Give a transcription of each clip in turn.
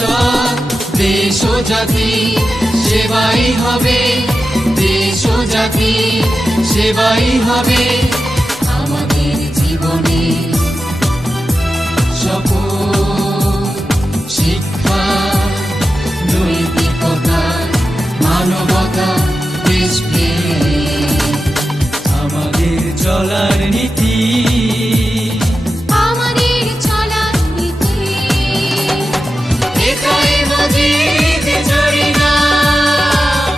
ভবিষ্যৎ দেশ ও জাতি সেবাই হবে, দেশ ও জাতি সেবাই হবে আমাদের জীবনে শপথ। শিক্ষা, নৈতিকতা, মানবতা, দেশপ্রেম আমাদের চলার নীতি, আমাদের চলার নীতি। এটাই মজিদ জরিনা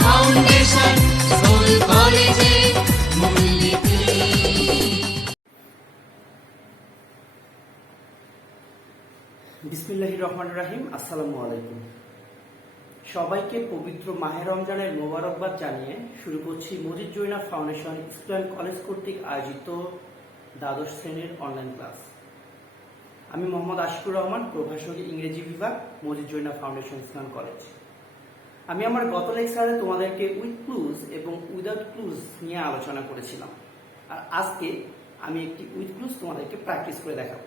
ফাউন্ডেশন স্কুল কলেজের মূলনীতি। বিসমিল্লাহির রহমানির রহিম। আসসালামু আলাইকুম। সবাইকে পবিত্র মাহে রমজানের মোবারকবাদ জানিয়ে শুরু করছি Majid Zarina foundation school and college কর্তৃক আয়োজিত দ্বাদশ শ্রেণীর অনলাইন ক্লাস। আমি মোহাম্মদ আশিকুর রহমান, প্রভাষক ইংরেজি বিভাগ, Majid Zarina foundation school and college. আমি আমার গত লেকচারে তোমাদেরকে উইথ ক্লুজ এবং উইদাউট ক্লুজ নিয়ে আলোচনা করেছিলাম, আর আজকে আমি একটি উইথ ক্লুজ তোমাদেরকে প্র্যাকটিস করে দেখাবো।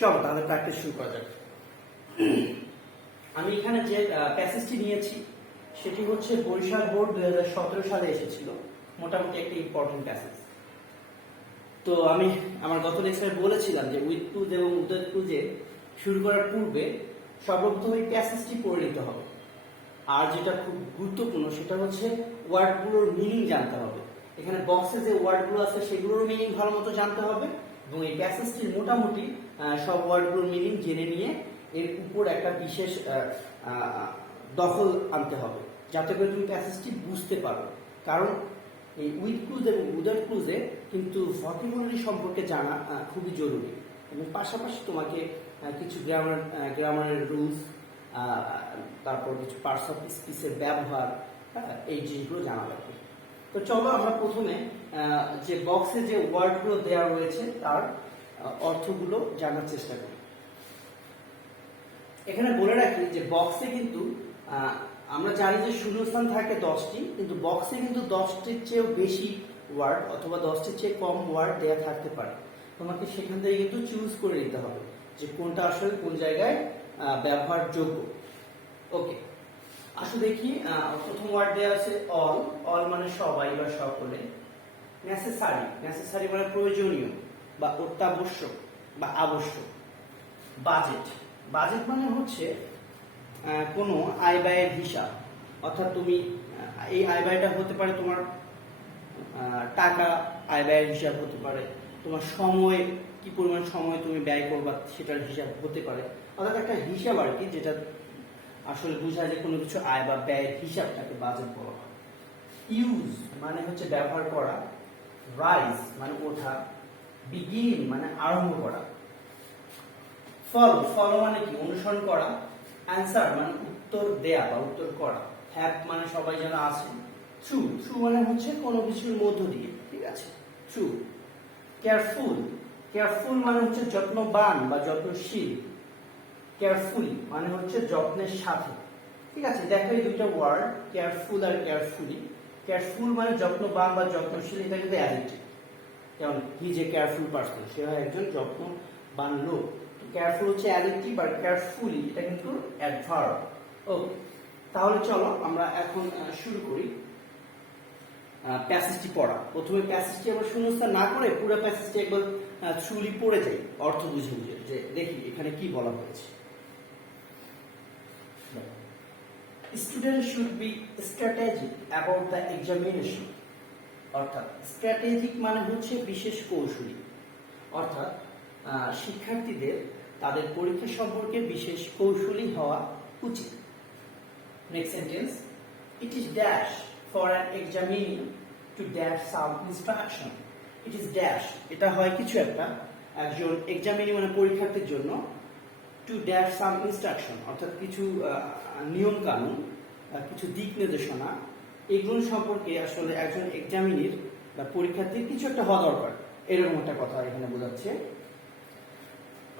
চলো তাহলে প্র্যাকটিস শুরু করা যাক। আমি এখানে যে প্যাসেজটি নিয়েছি সেটি হচ্ছে বরিশাল বোর্ড 2017 সালে এসেছিল, মোটামুটি একটা ইম্পর্টেন্ট প্যাসেজ। তো আমি আমার গত লেকচারে বলেছিলাম যে উইথ ক্লুজ এবং উইদাউট ক্লুজে শুরু করার পূর্বে সর্বপ্রথম এই প্যাসেজটি পড়ে নিতে হবে, আর যেটা খুব গুরুত্বপূর্ণ সেটা হচ্ছে ওয়ার্ডগুলোর মিনিং জানতে হবে। এখানে বক্সে যে ওয়ার্ডগুলো আছে সেগুলোর মিনিং ভালো মতো জানতে হবে এবং এই প্যাসেজটির মোটামুটি সব ওয়ার্ডগুলোর মিনিং জেনে নিয়ে এর উপর একটা বিশেষ দখল আনতে হবে, যাতে করে তুমি প্যাসেজটি বুঝতে পারো। কারণ এই উইথ ক্লুজ এবং উইদাউট ক্লুজে কিন্তু ভোকাবুলারি সম্পর্কে জানা খুবই জরুরি, এবং পাশাপাশি তোমাকে কিছু গ্রামারের রুলস, তারপর কিছু পার্টস অফ স্পিচের ব্যবহার, এই জিনিসগুলো জানা লাগবে। তো চলো আমরা প্রথমে যে বক্সে যে ওয়ার্ডগুলো দেওয়া রয়েছে তার অর্থগুলো জানার চেষ্টা করি। এখানে বলে রাখি যে বক্সে কিন্তু আমরা জানি যে শূন্যস্থান থাকে 10টি, কিন্তু বক্সে কিন্তু 10টির চেয়েও বেশি ওয়ার্ড অথবা 10টির চেয়ে কম ওয়ার্ড দেয়া থাকতে পারে। তোমাকে সেখান থেকে কিন্তু চুজ করে নিতে হবে যে কোনটা আসলে কোন জায়গায় ব্যবহারযোগ্য। ওকে, আসলে দেখি। প্রথম ওয়ার্ড দেওয়া আছে অল। অল মানে সবাই বা সকলে। নেসেসারি, নেসেসারি মানে প্রয়োজনীয় বা অত্যাবশ্যক বা আবশ্যক। বাজেট, বাজেট মানে হচ্ছে কোনো আয় ব্যয়ের হিসাব, অর্থাৎ তুমি এই আয় ব্যয়টা হতে পারে তোমার টাকা, আয় ব্যয়ের হিসাব হতে পারে তোমার সময়, কি পরিমাণ সময় তুমি ব্যয় করবা সেটার হিসাব হতে পারে, অর্থাৎ একটা হিসাব আর কি, যেটা আসলে বোঝায় যে কোনো কিছু আয় বা ব্যয়ের হিসাবটাকে বাজেট বলা হয়। ইউজ মানে হচ্ছে ব্যবহার করা। রাইজ মানে ওঠা। বিগিন মানে আরম্ভ করা। ফলো, ফলো মানে কি অনুসরণ করা। অ্যান্সার মানে উত্তর দেয়া বা উত্তর করা। হ্যাভ মানে সবাই যেন আছে। ট্রু, ট্রু মানে হচ্ছে কোনো কিছুর মধ্য দিয়ে, ঠিক আছে, ট্রু। কেয়ারফুল, কেয়ারফুল মানে হচ্ছে যত্নবান বা যত্নশীল। কেয়ারফুলি মানে হচ্ছে যত্নের সাথে, ঠিক আছে। দেখো এই দুইটা ওয়ার্ড, কেয়ারফুল আর কেয়ারফুলি। কেয়ারফুল মানে যত্নবান বা যত্নশীল, এটা কিন্তু অ্যাডজেক্টিভ। যেমন he is a careful person, সে হয় একজন যত্নবান লোক। কেয়ারফুল হচ্ছে অ্যাডজেক্টিভ আর কেয়ারফুলি এটা কিন্তু অ্যাডভার্ব। ওকে, তাহলে চলো আমরা এখন শুরু করি প্যাসেজটি পড়া। প্রথমে প্যাসেজটি আবার শূন্যস্থান না করে পুরো প্যাসেজটি একবার থ্রুলি পড়ে যাই, অর্থ বুঝে বুঝে, যে দেখি এখানে কি বলা হয়েছে। Students should be strategic about the examination. অর্থাৎ স্ট্র্যাটেজিক মানে হচ্ছে বিশেষ কৌশলী, অর্থাৎ শিক্ষার্থীদের তাদের পরীক্ষা সম্পর্কে বিশেষ কৌশলী হওয়া উচিত। Next sentence, it is dash for an examinee to dash some instruction. It is dash, এটা হয় কিছু একটা, একজন এক্সামিনি মানে পরীক্ষার্থীর জন্য, টু ড্যাশ সাম ইনস্ট্রাকশন অর্থাৎ কিছু নিয়ম কানুন, কিছু দিক নির্দেশনা, এগুলো সম্পর্কে আসলে একজন এক্সামিনির বা পরীক্ষার্থীর কিছু একটা হওয়া দরকার, এরকম একটা কথা এখানে বোঝাচ্ছে।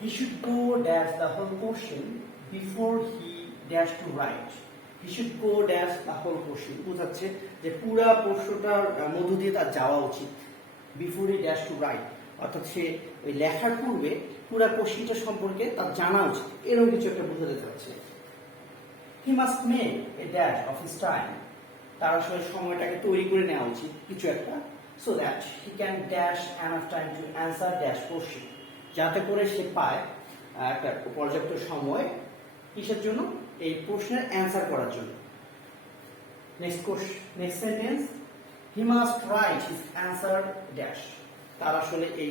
He should go dash the whole portion before he dash to write. He should go dash the whole portion বোঝাচ্ছে যে পুরা প্রশ্নটার মধ্য দিয়ে তার যাওয়া উচিত। Before he dash to write অর্থাৎ সে ওই লেখার পূর্বে পুরা কোশ্চেনটা সম্পর্কে তার জানা উচিত, এরকম কিছু একটা বোঝাতে চাচ্ছে। হি must make a dash of his time, তার আসলে সময়টাকে তৈরি করে নেওয়া উচিত কিছু একটা, so that he can dash enough time to answer dash question, যাতে করে সে পায় একটা পর্যাপ্ত সময় কিসের জন্য, এই প্রশ্নের অ্যান্সার করার জন্য। Next sentence, he must right his answer dash, তার আসলে এই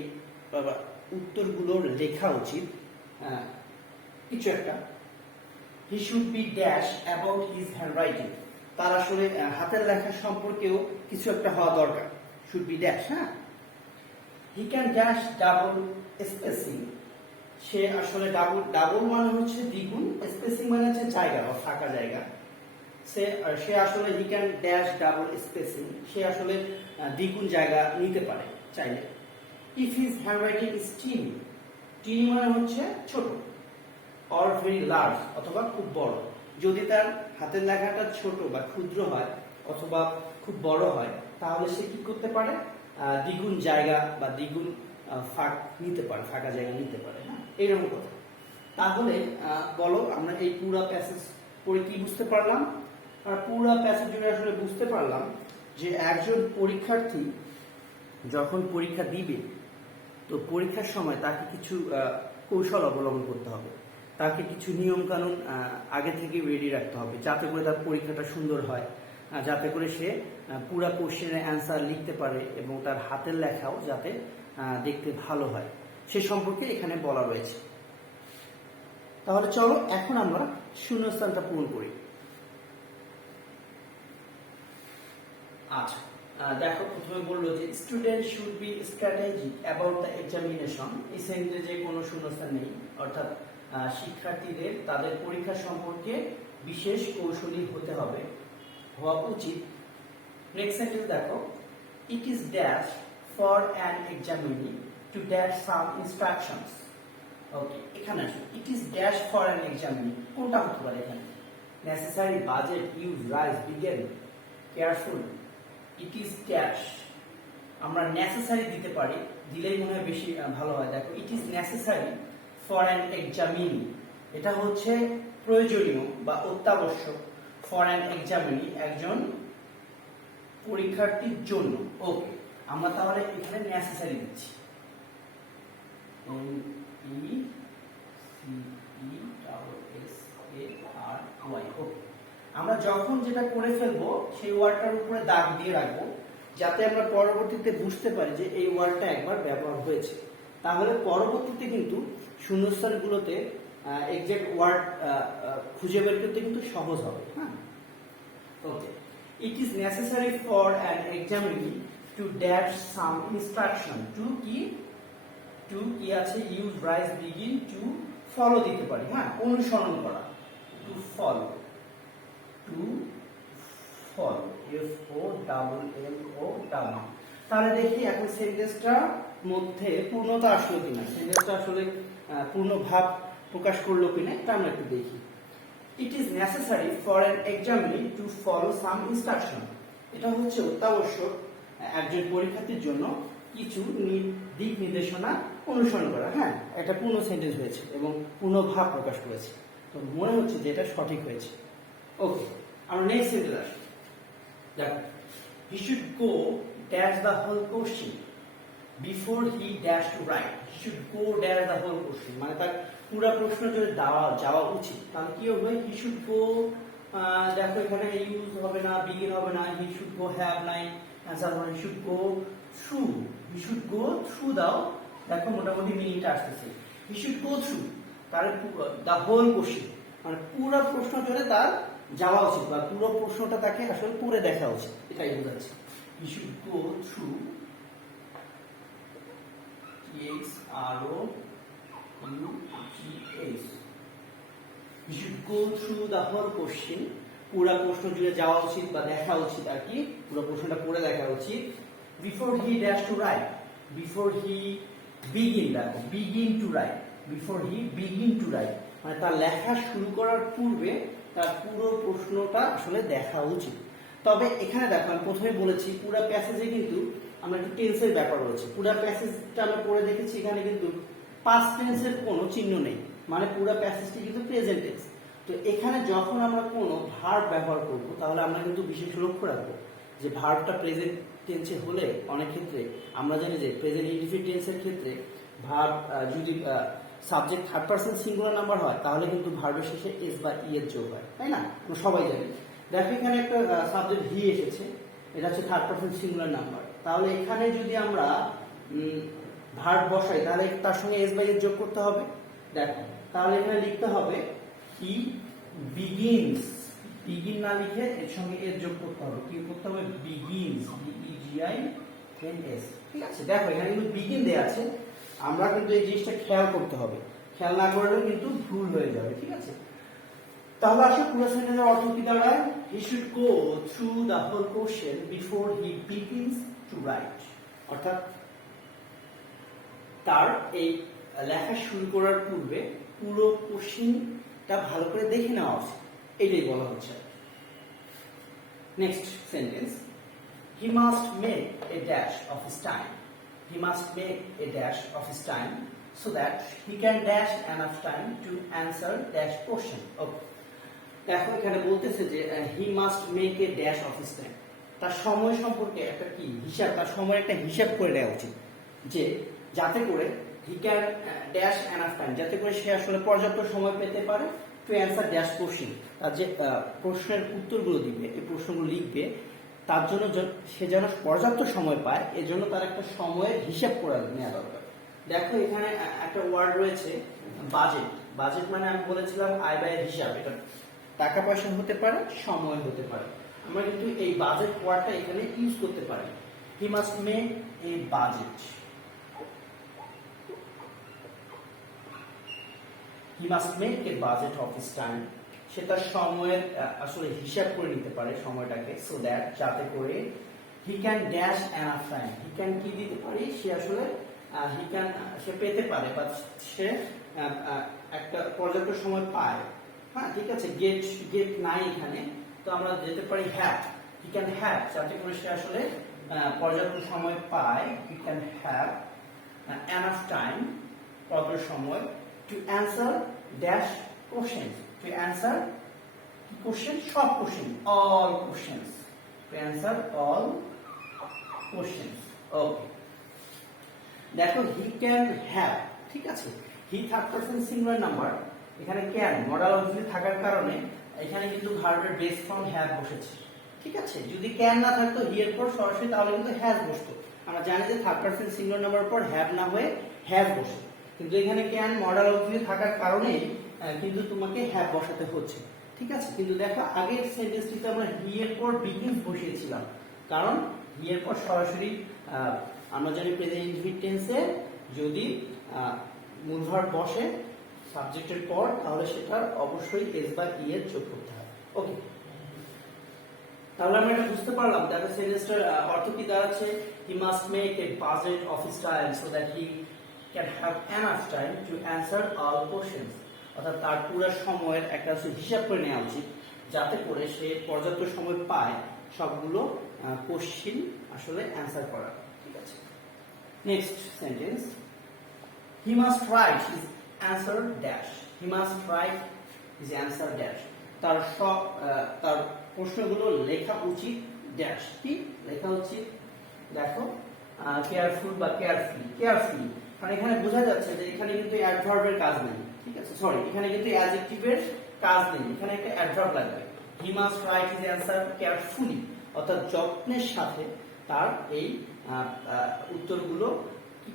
উত্তরগুলোর লেখা উচিত কিছু একটা। He should be dash about his handwriting, তার আসলে হাতের লেখা সম্পর্কেও কিছু একটা হওয়া দরকার, শুড বি ড্যাশ। হ্যাঁ, he can dash double spacing, সে আসলে ডাবল মানে হচ্ছে দ্বিগুণ, স্পেসিং মানে হচ্ছে জায়গা বা ফাঁকা জায়গা। সে আসলে he can dash double spacing, সে আসলে দ্বিগুণ জায়গা নিতে পারে চাইলে। If his handwriting is tiny, tiny মানে হচ্ছে ছোট, অর ভেরি লার্জ অথবা খুব বড়, যদি তার হাতের লেখাটা ছোট বা ক্ষুদ্র হয় অথবা খুব বড় হয়, তাহলে সে কি করতে পারে, দ্বিগুণ জায়গা বা দ্বিগুণ ফাঁকা জায়গা নিতে পারে। হ্যাঁ, এইরকম কথা। তাহলে বলো আমরা এই পুরা প্যাসেজ পড়ে কি বুঝতে পারলাম? পুরা প্যাসেজ জুড়ে আসলে বুঝতে পারলাম যে একজন পরীক্ষার্থী যখন পরীক্ষা দিবে, তো পরীক্ষার সময় তাকে কিছু কৌশল অবলম্বন করতে হবে, তাকে কিছু নিয়ম কানুন আগে থেকে রেডি রাখতে হবে, যাতে করে তার পরীক্ষাটা সুন্দর হয়, যাতে করে সে পুরা কোশ্চেনের অ্যান্সার লিখতে পারে এবং তার হাতের লেখাও যাতে দেখতে ভালো হয়, সে সম্পর্কে এখানে বলা রয়েছে। তাহলে চলো এখন আমরা শূন্যস্থানটা পূরণ করি। আচ্ছা, দেখো প্রথমে বললো যে student should be strategic about the examination, এই সেন্টেন্সে কোনো শূন্যস্থান নেই, অর্থাৎ শিক্ষার্থীদের তাদের পরীক্ষা সম্পর্কে বিশেষ কৌশলী হতে হবে, হওয়া উচিত। নেক্সট সেন্টেন্স দেখো, it is dash for an examinee to dash some instructions. Okay, এখানে আসো, it is dash for an examinee, কোনটা হতে পারে এখানে? Necessary, budget, use, rise, begin, careful. It is dash, আমরা নেসেসারি দিতে পারি, দিলেই মনে হয় বেশি ভালো হয়। দেখো, it is necessary for an examinee, এটা হচ্ছে প্রয়োজনীয় বা অত্যাবশ্যক, ফর অ্যান এক্সামিনি একজন পরীক্ষার্থীর জন্য। ওকে, আমরা তাহলে এখানে নেসেসারি দিচ্ছি, আমরা যখন যেটা করে ফেলবো সেই ওয়ার্ডটার উপরে দাগ দিয়ে রাখবো, যাতে আমরা পরবর্তীতে বুঝতে পারি যে এই ওয়ার্ডটা একবার ব্যবহার হয়েছে, তাহলে পরবর্তীতে কিন্তু শূন্যস্থানগুলোতে এক্সাক্ট ওয়ার্ড খুঁজে বের করতে কিন্তু সহজ হবে। হ্যাঁ, okay, it is necessary for an examinee to dash some instruction, to কি আছে, use, rise, begin, to follow দিতে পারি। হ্যাঁ, অনুসরণ করা, টু ফলো, FOLLO। তাহলে দেখি এখন সেন্টেন্সটার মধ্যে পূর্ণতা আসলো কিনা, সেন্টেন্সটা আসলে পূর্ণ ভাব প্রকাশ করলো কিনা, এটা আমরা একটু দেখি। ইট is necessary for an examinee to follow some instruction, এটা হচ্ছে অত্যাবশ্যক একজন পরীক্ষার্থীর জন্য কিছু দিক নির্দেশনা অনুসরণ করা। হ্যাঁ, এটা পূর্ণ সেন্টেন্স হয়েছে এবং পূর্ণ ভাব প্রকাশ করেছে, তো মনে হচ্ছে যে এটা সঠিক হয়েছে। ওকে, আমরা নেক্সট সেন্টেন্স আসি। দেখো, he should go dash the whole question before he dash to write. He should go dash the whole question, মানে তার পুরো প্রশ্ন যদি যাওয়া উচিত, তাহলে কি হবে? হি শুড গো, দেখো এখানে ইউজ হবে না, বিগিন হবে না, হি শুড গো হ্যাভ নাই, অ্যান্সার হবে হি should go through. He should go through দাও, দেখো মোটামুটি মিনিংটা আসতেছে। হি শুড গো থ্রু, তার দ্য হোল কোশ্চেন, মানে পুরো প্রশ্ন জুড়ে তার যাওয়া উচিত বা পুরো প্রশ্নটা তাকে আসলে পড়ে দেখা উচিত, এটাই বোঝাচ্ছে। He should go through, he should go through the whole question, পুরো প্রশ্ন জুড়ে যাওয়া উচিত বা দেখা উচিত আর কি, পুরো প্রশ্নটা পড়ে দেখা উচিত। Before he dash to write, before he begin, দেখো begin to write, before he begin to write, মানে তার লেখা শুরু করার পূর্বে তার পুরো প্রশ্নটা আসলে দেখা উচিত। তবে এখানে দেখো, আমি প্রথমে বলেছি পুরো প্যাসেজে কিন্তু আমরা একটু টেন্সের ব্যাপার রয়েছে। পুরো প্যাসেজটা আমরা পড়ে দেখেছি, এখানে কিন্তু পাস্ট টেন্সের কোনো চিহ্ন নেই, মানে পুরো প্যাসেজটি কিন্তু প্রেজেন্ট টেন্স। তো এখানে যখন আমরা কোনো ভার্ব ব্যবহার করব তাহলে আমরা কিন্তু বিশেষ লক্ষ্য রাখবো যে ভার্বটা প্রেজেন্ট টেন্সে হলে অনেক ক্ষেত্রে আমরা জানি যে প্রেজেন্ট ইনডিফিনিট টেন্সের ক্ষেত্রে ভার্ব যদি subject third person singular number হয় তাহলে কিন্তু ভার্বের শেষে এস বা ই এর যোগ হয়, তাই না? আমরা সবাই জানি। দেখো এখানে একটা সাবজেক্ট হি এসেছে, এটা হচ্ছে থার্ড পারসন সিঙ্গুলার নাম্বার। তাহলে এখানে যদি আমরা ভার্ব বসাই তাহলে তার সঙ্গে এস বাই এর যোগ করতে হবে। দেখো তাহলে এখানে লিখতে হবে হি বিগিনস, বিগিন না লিখে এর সঙ্গে এর যোগ করতে হবে। কি করতে হবে? Begins, B E G I N S. ঠিক আছে, দেখো এখানে কিন্তু বিগিন দেয়া আছে, আমরা কিন্তু এই জিনিসটা খেয়াল করতে হবে, খেয়াল না করলেও কিন্তু ভুল হয়ে যাবে। ঠিক আছে, তাহলে আসলে পুরো সেন্টেন্সের অর্থ কি দাঁড়ায়? He should go through the whole question before he begins to write, অর্থাৎ তার এই লেখা শুরু করার পূর্বে পুরো কোশ্চেনটা ভালো করে দেখে নেওয়া উচিত, এটাই বলা হচ্ছে। Next sentence, he must make a dash of his time, he must make a dash of his time so that he can dash enough time to answer dash question. Okay, দেখো এখানে বলতেছে যে হি must make a dash of his time, তার সময় সম্পর্কে একটা কি হিসাব, তার সময়ের একটা হিসাব করে নেওয়া উচিত, যে যাতে করে হি ক্যান ড্যাশ এনাফ টাইম, যাতে করে সে আসলে পর্যাপ্ত সময় পেতে পারে টু অ্যান্সার ড্যাশ কোশ্চেন, তার যে প্রশ্নের উত্তরগুলো দিবে, এই প্রশ্নগুলো লিখবে, তার জন্য সে যেন পর্যাপ্ত সময় পায়, এজন্য তার একটা সময়ের হিসাব করে নেওয়া দরকার। দেখো এখানে একটা ওয়ার্ড রয়েছে বাজেট। বাজেট মানে আমি বলেছিলাম আয় ব্যয়ের হিসাব, এটা টাকা পয়সা হতে পারে, সময় হতে পারে। আমরা কিন্তু এই বাজেট ওয়ার্ডটা এখানে ইউজ করতে পারি। He must make a budget, he must make a budget of his time, সে তার সময়ের আসলে হিসাব করে নিতে পারে সময়টাকে, সো দ্যাট যাতে করে হি can dash enough time, he can কি দিতে পারি, সে আসলে হি ক্যান সে পেতে পারে বা সে একটা পর্যাপ্ত সময় পায়। হ্যাঁ ঠিক আছে, গেট গেট নাই এখানে, তো আমরা যেতে পারি হ্যাভ, হি ক্যান হ্যাভ, যাতে করে সে আসলে পর্যাপ্ত সময় পায়, he can have enough time, পর্যাপ্ত সময় to answer dash questions, to answer কি কোশ্চেন, সব question, all questions, to answer all questions. Okay, দেখো হি ক্যান হ্যাভ, ঠিক আছে, he third person singular number, এখানে ক্যান মডাল অক্সিলারি থাকার কারণে এখানে কিন্তু ভার্বের বেস ফর্ম হ্যাভ বসেছে। ঠিক আছে, যদি ক্যান না থাকতো হি এর পর সরাসরি তাহলে কিন্তু হ্যাজ বসতো। আমরা জানি যে থার্ড পারসন সিঙ্গুলার নাম্বার পর হ্যাভ না হয়ে হ্যাজ বসে, কিন্তু এখানে ক্যান মডাল অক্সিলারি থাকার কারণে কিন্তু তোমাকে হ্যাভ বসাতে হচ্ছে। ঠিক আছে, কিন্তু দেখো আগের সেন্টেন্সটিতে আমরা হি এর পর বিগিনস বসিয়েছিলাম, কারণ হি এর পর সরাসরি আমরা জানি প্রেজেন্ট ইনডিফিনিট টেন্সে যদি মূল ভার্ব বসে সাবজেক্টের পর তাহলে সেটা অবশ্যই এস বা ই এর যোগ করতে হয়। ওকে, তাহলে আমরা এটা বুঝতে পারলাম দেখো সেন্টেন্সটার অর্থ কি দাঁড়াচ্ছে, হি must make a budget of his time so that he can have enough time to answer all questions, অর্থাৎ তার পুরো সময়ের একটা হিসাব করে নেওয়া উচিত, যাতে করে সে পর্যাপ্ত সময় পায় সবগুলো কোশ্চেন আসলে অ্যান্সার করা। ঠিক আছে, next sentence, he must right his answer dash, he must right his answer dash, তার সব তার প্রশ্নগুলো লেখা উচিত ড্যাশ, কি লেখা উচিত, দেখো কেয়ারফুল বা কেয়ারফুলি, কেয়ারফুলি, কারণ এখানে বোঝা যাচ্ছে যে এখানে কিন্তু অ্যাডভার্বের কাজ নেই। ঠিক আছে, সরি, এখানে কিন্তু অ্যাডজেক্টিভের কাজ নেই, এখানে একটা অ্যাডভার্ব লাগবে। He must right his answer carefully, অর্থাৎ যত্নের সাথে তার এই উত্তরগুলো কি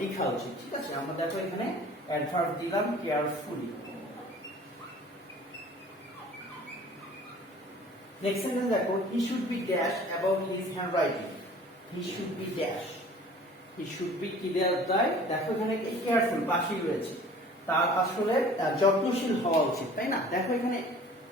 লেখা উচিত। ঠিক আছে, আমরা দেখো এখানে অ্যাডভার্ব দিলাম কেয়ারফুলি। নেক্সট সেন্টেন্স দেখো, he should be dash about his handwriting, he should be dash, he should be কি দেওয়া যায়, দেখো এখানে কেয়ারফুল পাশেই রয়েছে, তার আসলে যত্নশীল হওয়া উচিত, তাই না? দেখো এখানে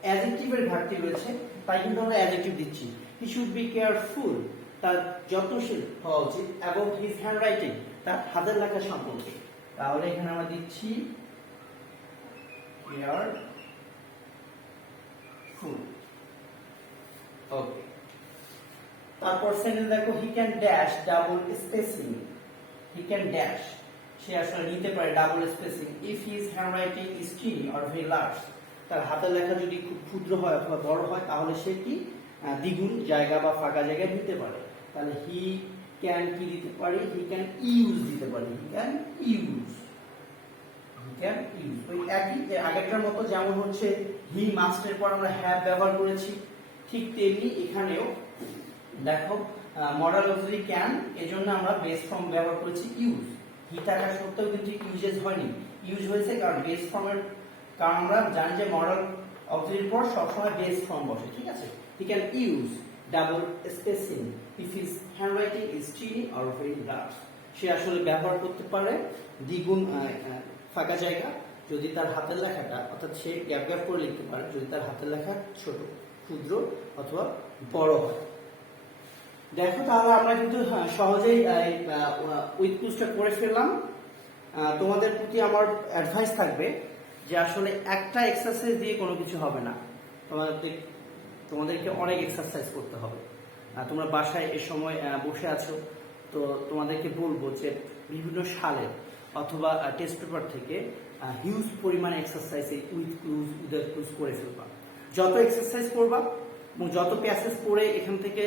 অ্যাডজেক্টিভের ঘাটতি রয়েছে, তাই কিন্তু আমরা অ্যাডজেক্টিভ দিচ্ছি। হি শুড বি কেয়ারফুল, তার যত্নশীল হওয়া উচিত, এবং হিজ হ্যান্ডরাইটিং, তার হাতের লেখা সম্পর্কে, তাহলে এখানে আমরা দিচ্ছি কেয়ারফুল। ওকে, তারপর সেন্টেন্স দেখো he can dash double spacing, he can dash সে আসলে নিতে পারে double spacing if his handwriting is tiny or very large, তার হাতের লেখা যদি খুব ক্ষুদ্র হয় অথবা বড় হয় তাহলে সে কি দ্বিগুণ জায়গা বা ফাঁকা জায়গায় নিতে পারে। তাহলে হি ক্যান কি দিতে পারি, হি ক্যান ইউজ দিতে পারি, হি can use, he can use. ওই একই আগেরটার মতো যেমন হচ্ছে হি মাস্টের পর আমরা হ্যাভ ব্যবহার করেছি, ঠিক তেমনি এখানেও দেখো মডাল অক্সিলারি ক্যান, এজন্য আমরা বেস ফর্ম ব্যবহার করেছি ইউজ। হি থাকা সত্ত্বেও কিন্তু ইউজেস হয়নি, ইউজ হয়েছে কারণ বেস ফর্মের, কারণ আমরা জানি যে মডাল অক্সিলারির পর সবসময় বেস ফর্ম বসে, ঠিক আছে। He can use double spacing if his handwriting is tiny or very large, সে আসলে ব্যবহার করতে পারে দ্বিগুণ ফাঁকা জায়গা যদি তার হাতের লেখাটা, অর্থাৎ সে গ্যাপ গ্যাপ করে লিখতে পারে যদি তার হাতের লেখা ছোট, ক্ষুদ্র অথবা বড় হয়। দেখো তাহলে আমরা কিন্তু সহজেই উইথ ক্লুজটা করে ফেললাম। তোমাদের প্রতি আমার অ্যাডভাইস থাকবে যে আসলে একটা এক্সারসাইজ দিয়ে কোনো কিছু হবে না, তোমাদেরকে অনেক এক্সারসাইজ করতে হবে। তোমরা বাসায় এ সময় বসে আছো, তো তোমাদেরকে বলবো যে বিভিন্ন সালের অথবা টেস্ট পেপার থেকে হিউজ পরিমাণ exercise with clues without clues করে ফেলবা। যত এক্সারসাইজ করবা এবং যত প্যাসেজ পড়ে এখান থেকে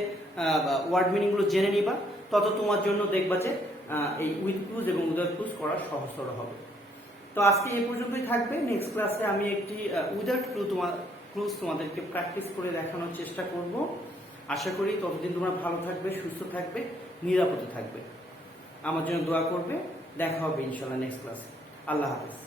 ওয়ার্ড মিনিং গুলো জেনে নিবা, তত তোমার জন্য দেখবা যে এই উইথ ক্লুজ এবং উইদাউট ক্লুজ করা সহজতর হবে। তো আজকে এই পর্যন্তই থাকবে। নেক্সট ক্লাসে আমি একটি উইদাউট ক্লুজ তোমাদেরকে প্র্যাকটিস করে দেখানোর চেষ্টা করব। আশা করি ততদিন তোমরা ভালো থাকবে, সুস্থ থাকবে, নিরাপদে থাকবে। আমার জন্য দোয়া করবে। দেখা হবে ইনশাআল্লাহ নেক্সট ক্লাসে। আল্লাহ হাফেজ।